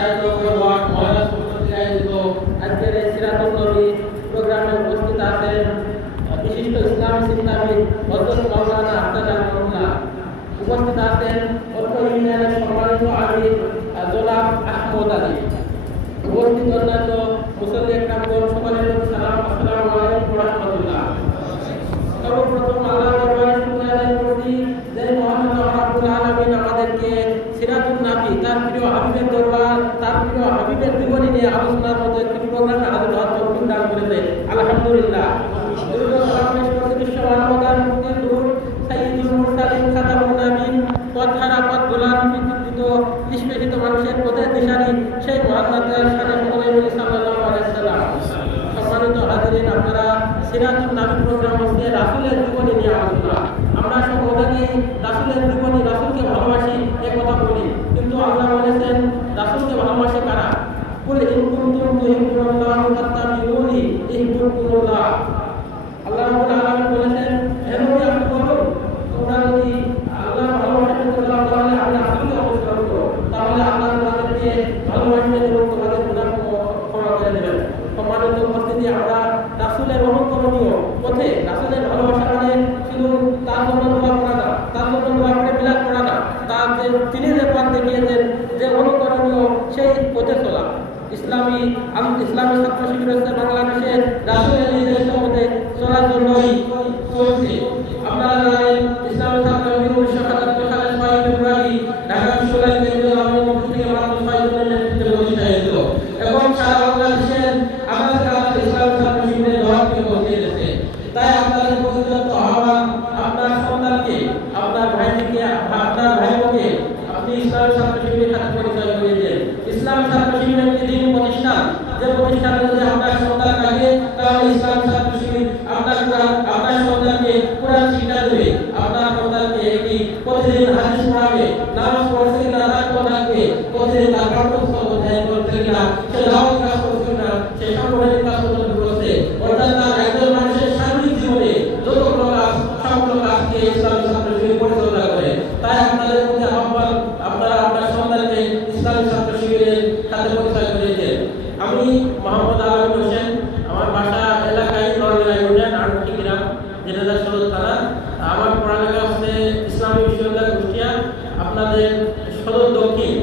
সাহিত্য ওয়ার্ড মহিলা সংস্কৃতি আয়োজিত আজকের এই সিরাতুন নবী প্রোগ্রামে উপস্থিত আছেন বিশিষ্ট ইসলামী চিন্তাবিদ হযরত মাওলানা আফজাল রহমাতুল্লাহ, উপস্থিত আছেন অত্র ইউনিয়নের সম্মানিত আমির জনাব আহমদ আলী, উপস্থিত অন্যান্য মুসল্লি একরামগণ সকলের প্রতি সালাম, আসসালামু আলাইকুম ওয়া রাহমাতুল্লাহ। সর্বপ্রথম আল্লাহর দরবারে শুকরিয়া আদায় করছি যে মহান রব্বুল আলামিন আমাদেরকে সিরাতুন নবী তার প্রিয় হাবিবের দরবার, তার প্রিয় হাবিবের জীবনী নিয়ে আলোচনার মতো একটি প্রোগ্রামে হাজির হওয়ার তৌফিক দান করেছে। আলহামদুলিল্লাহ। দরুদ ও সালাম পেশ করছি বিশ্ব মানবতার মুক্তির দূত সাইয়্যিদুল মুরসালিন খাতামুন নবীন, পথহারা পথ ভোলার বিচিত্রিত নিষ্পেষিত মানুষের পথের দিশারি সেই মুহাম্মদের সাথে সকলে সাল্লাল্লাহু আলাইহি ওয়াসাল্লাম। সম্মানিত হাজিরিন, আপনারা সিরাতুন নবী প্রোগ্রাম হচ্ছে রাসূলের জীবনী নিয়ে আলোচনা। আমরা সব অনেকেই রাসূলের জীবনী, রাসূলকে ভালোবাসি এই কথা বলি, কিন্তু আল্লাহ বলেছেন রাসূলকে ভালোবাসে কারা? কুল ইন কুনতুম তুহিব্বুনাল্লাহ ফাত্তাবিউনি ইউহিব্বুকুমুল্লাহ। আল্লাহ রাব্বুল আলামিন বলেছেন, হে নবী আপনি বলুন, তোমরা যদি আল্লাহ ভালোবাসা করতে চাও তাহলে আপনি রাসূলকে অনুসরণ করো, তাহলে আল্লাহ তোমাদেরকে ভালোবাসবেন এবং তোমাদের গুনাহ ক্ষমা করে দেবেন। সম্মানিত উপস্থিতি, আমরা রাসূলের অনুকরণীয় পথে, রাসূলের ভালোবাসা মানে শুধু তার জন্য দোয়া করা না, তার জন্য দোয়া করে বিলাস করা না, তার যে তিনি যে পথ দেখিয়েছেন, যে অনুকরণীয় সেই পথে চলা। ইসলামী ছাত্র শিবির হচ্ছে বাংলাদেশে রাসূলের নির্দেশ মতে চলার জন্যই চলছে। আপনারা জানেন ইসলামী ছাত্র শিবির 1977 সালে 6 ফেব্রুয়ারি ঢাকা বিশ্ববিদ্যালয় কেন্দ্রীয় আওয়ামী লীগ থেকে মাত্র 6 জনের নেতৃত্বে প্রতিষ্ঠিত হয়েছিল এবং সারা বাংলাদেশের আমাদের কাছে ইসলামী ছাত্র শিবিরের দোয়াকে পৌঁছে গেছে। তাই আপনাদের প্রতিনিয়ত আহ্বান, আপনার সন্তানকে, আপনার ভাইকে, আপনার ভাইকে আপনি ইসলামী ছাত্র শিবিরের সাথে পরিচয় করিয়ে দেন। ইসলামী ছাত্র শিবির একটি দিন প্রতিষ্ঠান, যে প্রতিষ্ঠানে যদি আপনার সন্তান থাকে তাহলে ইসলামী ছাত্র শিবির আপনার সন্তানকে কোরআন শিক্ষা দেবে, আপনার সন্তানকে একটি প্রতিদিন হাদিস পড়াবে, নামাজ পড়ছে কিনা তার থাকবে, প্রতিদিন তার কর্তব্য অধ্যয়ন করতে কিনা, সে দাওয়াত কাজ করছে কিনা, সে সাংগঠনিক কাজ করছে, অর্থাৎ তার একজন মানুষের সার্বিক জীবনে যত প্রকার সকল কাজকে ইসলামী ছাত্র শিবির পরিচালনা করে। তাই আপনাদের প্রতি আহ্বান, আপনারা আপনার সন্তানকে ইসলামী ছাত্র শিবিরের সাথে পরিচয় করিয়ে দেন। আমি মোহাম্মদ আলম হোসেন, আমার বাসা এলাকায় নরলা ইউনিয়ন আটটি গ্রাম, জেলা সদর থানা। আমার পড়ালেখা হচ্ছে ইসলামী বিশ্ববিদ্যালয় কুষ্টিয়া, আপনাদের সদর দক্ষিণ